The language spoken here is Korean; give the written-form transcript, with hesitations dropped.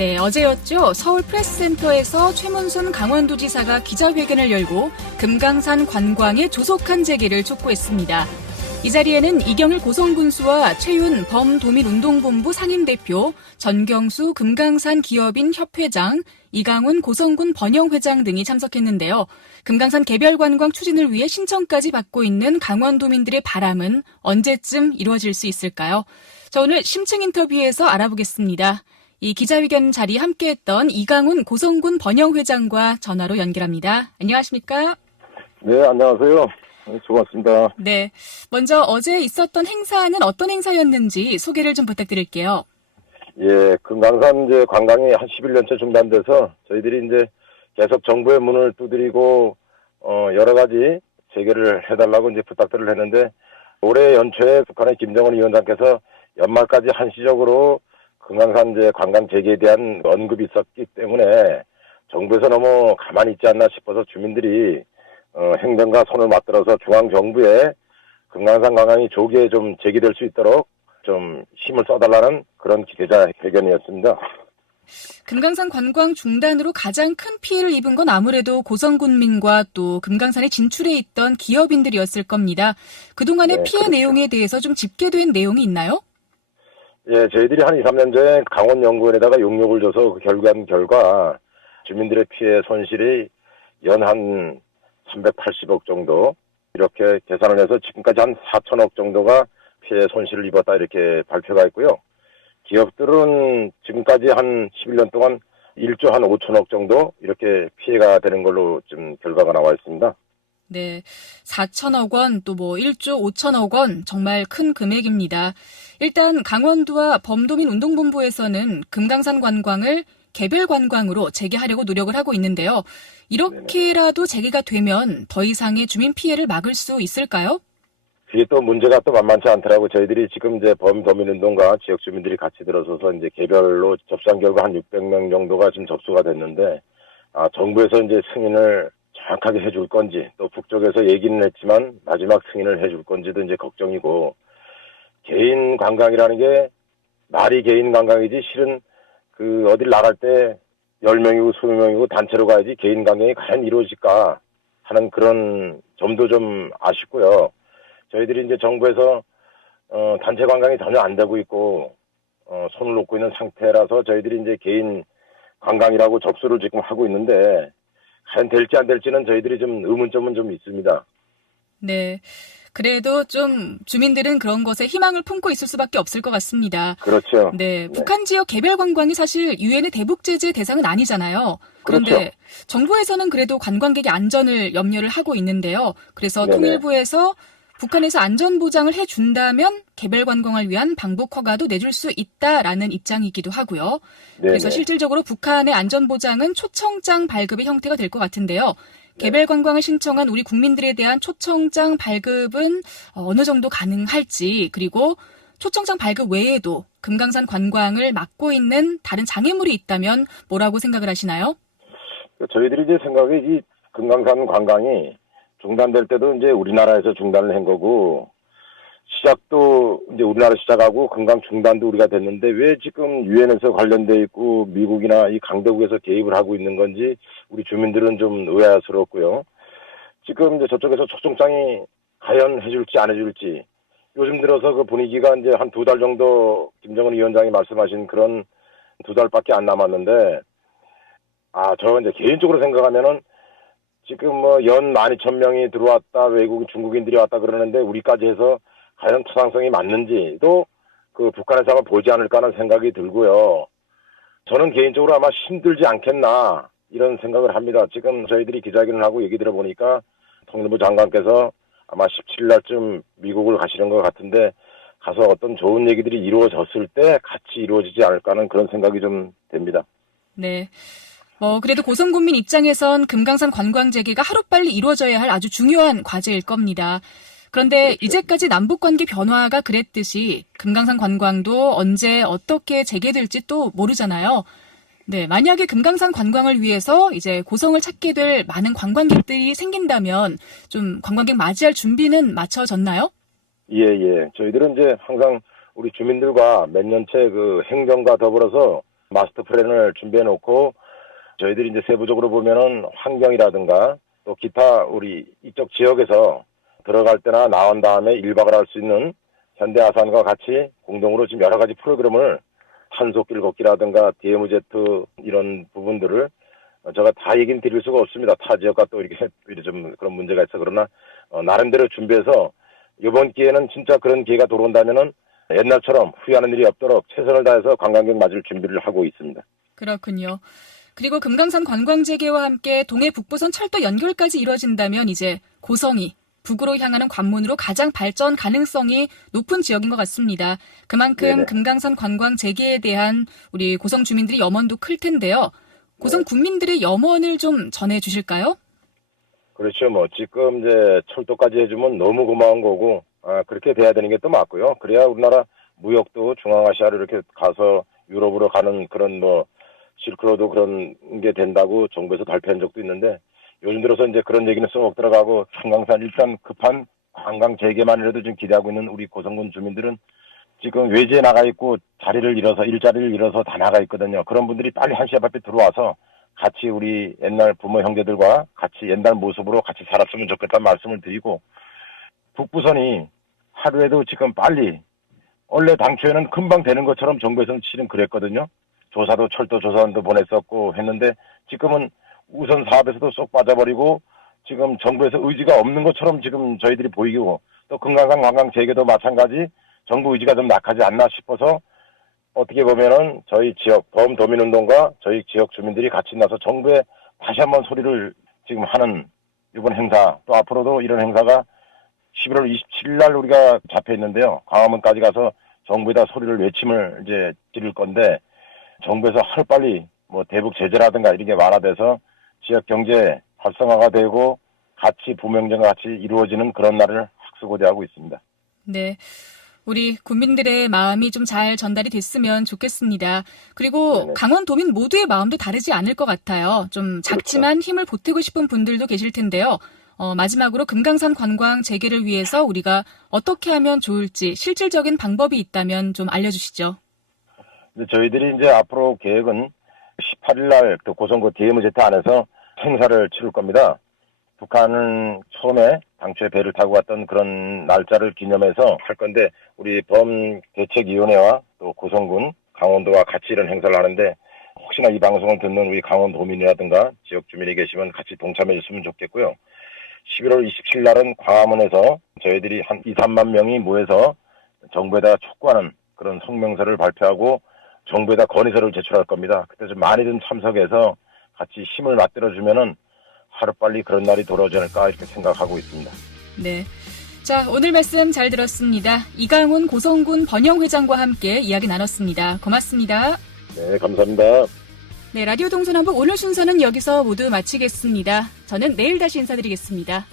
네, 어제였죠. 서울 프레스센터에서 최문순 강원도지사가 기자회견을 열고 금강산 관광의 조속한 재개를 촉구했습니다. 이 자리에는 이경일 고성군수와 최윤 범도민운동본부 상임대표, 전경수 금강산 기업인 협회장, 이강훈 고성군 번영회장 등이 참석했는데요. 금강산 개별관광 추진을 위해 신청까지 받고 있는 강원도민들의 바람은 언제쯤 이루어질 수 있을까요? 자, 오늘 심층 인터뷰에서 알아보겠습니다. 이 기자회견 자리에 함께했던 이강훈 고성군 번영회장과 전화로 연결합니다. 안녕하십니까? 네, 안녕하세요. 고맙습니다. 네, 먼저 어제 있었던 행사는 어떤 행사였는지 소개를 좀 부탁드릴게요. 예, 금강산 이제 관광이 한 11년째 중단돼서 저희들이 이제 계속 정부의 문을 두드리고 여러 가지 재개를 해달라고 이제 부탁들을 했는데 올해 연초에 북한의 김정은 위원장께서 연말까지 한시적으로 금강산 이제 관광 재개에 대한 언급이 있었기 때문에 정부에서 너무 가만히 있지 않나 싶어서 주민들이 행정과 손을 맞들어서 중앙정부에 금강산 관광이 조기에 좀 재개될 수 있도록 좀 힘을 써달라는 그런 기자회견이었습니다. 금강산 관광 중단으로 가장 큰 피해를 입은 건 아무래도 고성군민과 또 금강산에 진출해 있던 기업인들이었을 겁니다. 그동안의 네, 피해 그렇죠. 내용에 대해서 좀 집계된 내용이 있나요? 예, 저희들이 한 2, 3년 전에 강원연구원에다가 용역을 줘서 그 결과 주민들의 피해 손실이 연 한 380억 정도 이렇게 계산을 해서 지금까지 한 4천억 정도가 피해 손실을 입었다 이렇게 발표가 있고요. 기업들은 지금까지 한 11년 동안 1조 한 5천억 정도 이렇게 피해가 되는 걸로 좀 결과가 나와 있습니다. 네, 4천억 원, 또 1조 5천억 원, 정말 큰 금액입니다. 일단 강원도와 범도민운동본부에서는 금강산 관광을 개별 관광으로 재개하려고 노력을 하고 있는데요. 이렇게라도 재개가 되면 더 이상의 주민 피해를 막을 수 있을까요? 그게 또 문제가 또 만만치 않더라고. 저희들이 지금 이제 범도민운동과 지역 주민들이 같이 들어서서 이제 개별로 접수한 결과 한 600명 정도가 지금 접수가 됐는데, 정부에서 이제 승인을 정확하게 해줄 건지, 또 북쪽에서 얘기는 했지만 마지막 승인을 해줄 건지도 이제 걱정이고, 개인 관광이라는 게 말이 개인 관광이지 실은 어딜 나갈 때 10명이고 20명이고 단체로 가야지 개인 관광이 과연 이루어질까 하는 그런 점도 좀 아쉽고요. 저희들이 이제 정부에서 단체 관광이 전혀 안 되고 있고 손을 놓고 있는 상태라서 저희들이 이제 개인 관광이라고 접수를 지금 하고 있는데 과연 될지 안 될지는 저희들이 좀 의문점은 좀 있습니다. 네. 그래도 좀 주민들은 그런 것에 희망을 품고 있을 수밖에 없을 것 같습니다. 그렇죠. 네. 북한 지역 개별 관광이 사실 유엔의 대북 제재 대상은 아니잖아요. 그런데 그렇죠. 정부에서는 그래도 관광객의 안전을 염려를 하고 있는데요. 그래서 네네. 통일부에서 북한에서 안전 보장을 해준다면 개별 관광을 위한 방북 허가도 내줄 수 있다라는 입장이기도 하고요. 그래서 네네. 실질적으로 북한의 안전 보장은 초청장 발급의 형태가 될 것 같은데요. 개별 관광을 신청한 우리 국민들에 대한 초청장 발급은 어느 정도 가능할지, 그리고 초청장 발급 외에도 금강산 관광을 막고 있는 다른 장애물이 있다면 뭐라고 생각을 하시나요? 저희들이 이제 생각이 이 금강산 관광이 중단될 때도 이제 우리나라에서 중단을 한 거고 시작도 이제 우리나라 시작하고 금강 중단도 우리가 됐는데 왜 지금 유엔에서 관련돼 있고 미국이나 이 강대국에서 개입을 하고 있는 건지 우리 주민들은 좀 의아스럽고요. 지금 이제 저쪽에서 초청장이 과연 해줄지 안 해줄지 요즘 들어서 그 분위기가 이제 한 2달 정도 김정은 위원장이 말씀하신 그런 2달밖에 안 남았는데 저 이제 개인적으로 생각하면은 지금 연 12,000명이 들어왔다 외국인 중국인들이 왔다 그러는데 우리까지 해서 과연 타당성이 맞는지도 그 북한에서 아마 보지 않을까 하는 생각이 들고요. 저는 개인적으로 아마 힘들지 않겠나 이런 생각을 합니다. 지금 저희들이 기자회견을 하고 얘기 들어보니까 통일부 장관께서 아마 17일 날쯤 미국을 가시는 것 같은데 가서 어떤 좋은 얘기들이 이루어졌을 때 같이 이루어지지 않을까 하는 그런 생각이 좀 됩니다. 네. 그래도 고성군민 입장에선 금강산 관광 재개가 하루빨리 이루어져야 할 아주 중요한 과제일 겁니다. 그런데 그렇죠. 이제까지 남북관계 변화가 그랬듯이 금강산 관광도 언제 어떻게 재개될지 또 모르잖아요. 네, 만약에 금강산 관광을 위해서 이제 고성을 찾게 될 많은 관광객들이 생긴다면 좀 관광객 맞이할 준비는 마쳐졌나요? 예. 저희들은 이제 항상 우리 주민들과 몇 년째 그 행정과 더불어서 마스터 플랜을 준비해 놓고 저희들이 이제 세부적으로 보면은 환경이라든가 또 기타 우리 이쪽 지역에서 들어갈 때나 나온 다음에 1박을 할 수 있는 현대아산과 같이 공동으로 지금 여러 가지 프로그램을 탄소길 걷기라든가 DMZ 이런 부분들을 제가 다 얘기는 드릴 수가 없습니다. 타 지역과 또 이렇게 좀 그런 문제가 있어. 그러나 나름대로 준비해서 이번 기회는 진짜 그런 기회가 돌아온다면은 옛날처럼 후회하는 일이 없도록 최선을 다해서 관광객 맞을 준비를 하고 있습니다. 그렇군요. 그리고 금강산 관광 재개와 함께 동해 북부선 철도 연결까지 이루어진다면 이제 고성이 북으로 향하는 관문으로 가장 발전 가능성이 높은 지역인 것 같습니다. 그만큼 네네. 금강산 관광 재개에 대한 우리 고성 주민들의 염원도 클 텐데요. 고성 국민들의 염원을 좀 전해 주실까요? 그렇죠. 뭐 지금 이제 철도까지 해주면 너무 고마운 거고 그렇게 돼야 되는 게 또 맞고요. 그래야 우리나라 무역도 중앙아시아로 이렇게 가서 유럽으로 가는 그런 뭐 실크로드 그런 게 된다고 정부에서 발표한 적도 있는데 요즘 들어서 이제 그런 얘기는 쏙 들어가고 금강산 일단 급한 관광 재개만이라도 좀 기대하고 있는 우리 고성군 주민들은 지금 외지에 나가 있고 일자리를 잃어서 다 나가 있거든요. 그런 분들이 빨리 한시합 앞에 들어와서 같이 우리 옛날 부모 형제들과 같이 옛날 모습으로 같이 살았으면 좋겠다는 말씀을 드리고 북부선이 하루에도 지금 빨리 원래 당초에는 금방 되는 것처럼 정부에서는 실은 그랬거든요. 조사도 철도 조사원도 보냈었고 했는데 지금은 우선 사업에서도 쏙 빠져버리고 지금 정부에서 의지가 없는 것처럼 지금 저희들이 보이고 또 금강산 관광 재개도 마찬가지 정부 의지가 좀 약하지 않나 싶어서 어떻게 보면은 저희 지역 범도민운동과 저희 지역 주민들이 같이 나서 정부에 다시 한번 소리를 지금 하는 이번 행사 또 앞으로도 이런 행사가 11월 27일 날 우리가 잡혀 있는데요. 광화문까지 가서 정부에다 소리를 외침을 이제 지를 건데 정부에서 하루빨리 뭐 대북 제재라든가 이런 게 완화돼서 지역 경제 활성화가 되고 같이 부명정과 같이 이루어지는 그런 날을 학수고대하고 있습니다. 네. 우리 국민들의 마음이 좀 잘 전달이 됐으면 좋겠습니다. 그리고 네네. 강원도민 모두의 마음도 다르지 않을 것 같아요. 좀 작지만 힘을 보태고 싶은 분들도 계실 텐데요. 마지막으로 금강산 관광 재개를 위해서 우리가 어떻게 하면 좋을지 실질적인 방법이 있다면 좀 알려주시죠. 저희들이 이제 앞으로 계획은 18일 날 또 고성구 DMZ 안에서 행사를 치를 겁니다. 북한은 처음에 당초에 배를 타고 왔던 그런 날짜를 기념해서 할 건데 우리 범대책위원회와 또 고성군, 강원도와 같이 이런 행사를 하는데 혹시나 이 방송을 듣는 우리 강원도민이라든가 지역 주민이 계시면 같이 동참해 주시면 좋겠고요. 11월 27일 날은 광화문에서 저희들이 한 2, 3만 명이 모여서 정부에다가 촉구하는 그런 성명서를 발표하고 정부에다 건의서를 제출할 겁니다. 그때 좀 많이들 참석해서 같이 힘을 맞들어주면은 하루빨리 그런 날이 돌아오지 않을까 이렇게 생각하고 있습니다. 네. 자, 오늘 말씀 잘 들었습니다. 이강훈 고성군 번영회장과 함께 이야기 나눴습니다. 고맙습니다. 네, 감사합니다. 네, 라디오 동서남북 오늘 순서는 여기서 모두 마치겠습니다. 저는 내일 다시 인사드리겠습니다.